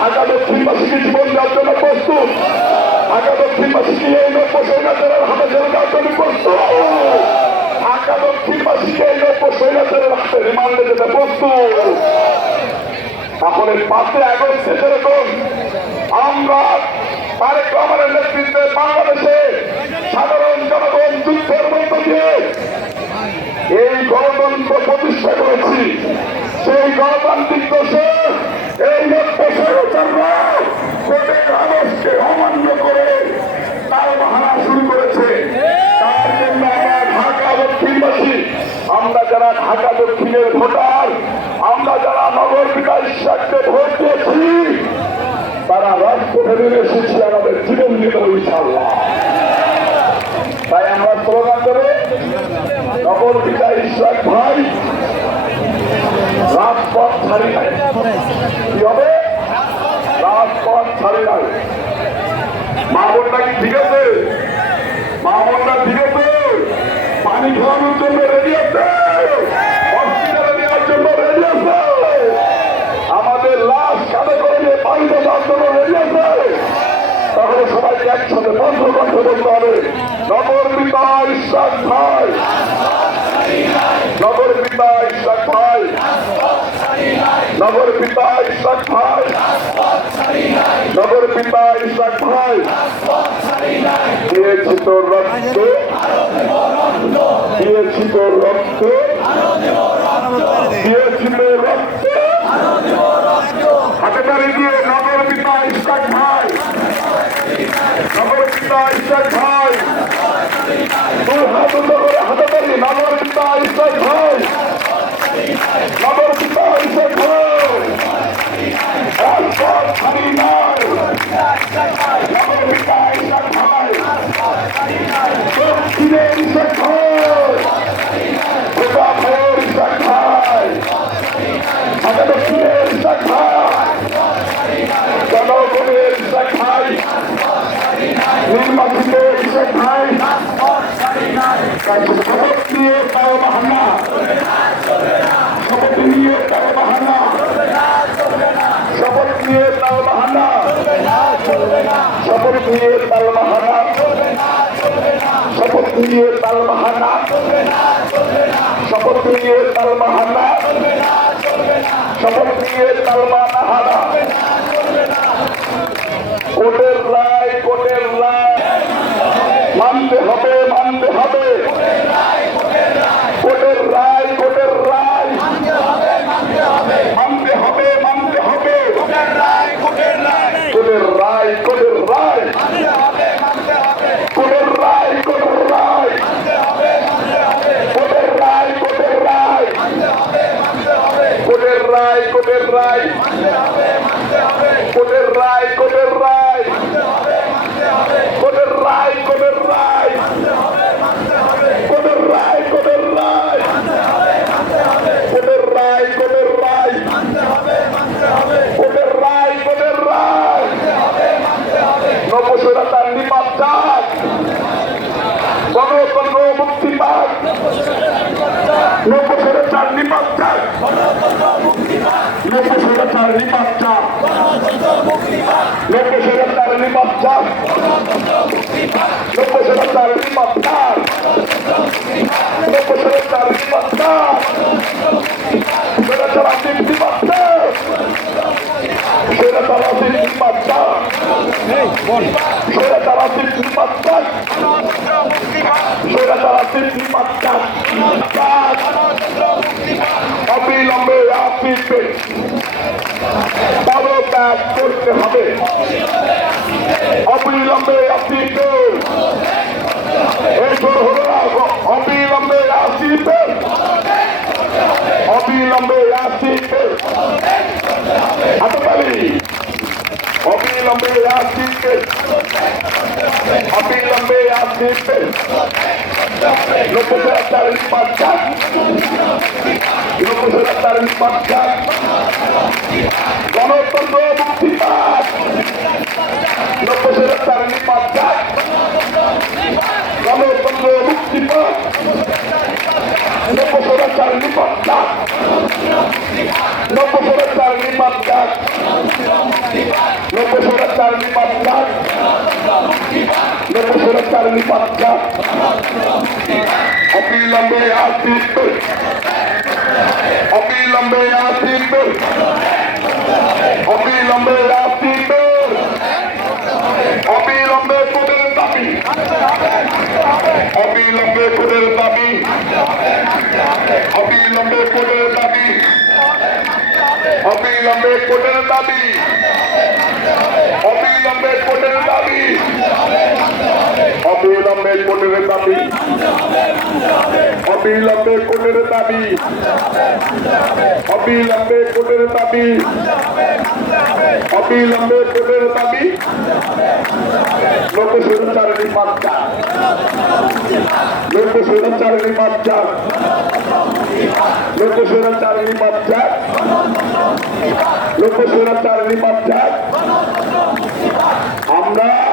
ঢাকা দক্ষিণবাসীকে জীবন দেওয়ার জন্য প্রস্তুত। ঢাকা দক্ষিণবাসীকে এই নব্য সৈন্যদের হাতে ছেড়ে দেওয়ার জন্য প্রস্তুত। ঢাকা দক্ষিণবাসীকে এই নব্য সৈন্যদের হাতে রিমান্ডে যেতে প্রস্তুত। এই পাঁচই আগস্টে যেরকম আমরা তারেক রহমানের নেতৃত্বে বাংলাদেশে সাধারণ জনগণ যুদ্ধের মধ্য দিয়ে এই গণতন্ত্র প্রতিষ্ঠা করেছি। সেই গণতান্ত্রিক দেশে এই কোর্টের আদেশকে অমান্য করে তার বাহানা শুরু করেছে তার জন্য আমরা ঢাকা দক্ষিণবাসী আমরা যারা ঢাকা দক্ষিণের ভোটার আমরা যারা নগর বিকাশ সাথে ভোট দিয়েছি তারা রাজপথে নেমে এসেছি আমাদের জীবন দিতে ইনশাল্লাহ পানি খাওয়ানোর জন্য রেডি আছে। হসপিটালে নেওয়ার জন্য রেডি আছে। আমাদের লাশ কাঁধে করে নিয়ে পানিতে যাওয়ার জন্য রেডি আছে। তাহলে সবাইকে একসাথে বন্ধ কণ্ঠ বলতে হবে। নগর পিতা ইশাক ভাই। নগর পিতা ইশাক ভাই। নগর পিতা ইশাক ভাই। নগর পিতা ইশাক ভাই। দিয়েছিল রক্ত। দিয়েছিল রক্ত। হাতে তারি দিয়ে নগর পিতা ইস্তাক ভাই। নগর পিতা ইস্তাক ভাই। দু হাত বাহানা শপথ নিয়ে তার বাহানা শপথ নিয়ে তার বাহানা শপথ নিয়ে তার বাহানা শপথ নিয়ে তার বাহানা শপথ নিয়ে তার কোর্টের রায় কোর্টের রায় তার নিপাচ্ছা লোক সেবক তার নিপাচ্ছা লোক সেবক তার নিপাচ্ছা লোক সেবক তার নিপাচ্ছা সেটা তারা তিনি পাচ্ছে সেটা তারা তিনি পাচ্ছে করতে হবে অবিলম্বে আসিবে এই না অবিলম্বে আসিবে অবিলম্বে আসিতে হাততালি। অবিলম্বে আসিবে অবিলম্বে gente. No podrá estar en pantalla. No podrá estar en pantalla. গণতন্ত্র মুক্তি পাক লোকসেরা তার নিপাত যাক গণতন্ত্র মুক্তি পাক লোকসেরা তার নিপাত যাক লোকসেরা তার নিপাত যাক লোকসেরা তার নিপাত বাচ্চা স্বৈরাচারী বাচ্চা অবিলম্বে আসিত অবিলম্বে আসিত অবিলম্বে আসিত অবিলম্বে কোদের দাবি। অবিলম্বে কোদের দাবি। অবিলম্বে কোদের দাবি। অবিলম্বে কোদের দাবি। দাবি অবিলম্বে কোর্টের দাবি। অবিলম্বে কোর্টের দাবি। অবিলম্বে কোর্টের দাবি। লোক সুরচারণী মাত্রা লোক সুরচারণী মাত্রা লোক সুরচারণী মাত্রা লোক সুরচারণী মাত্রা আমরা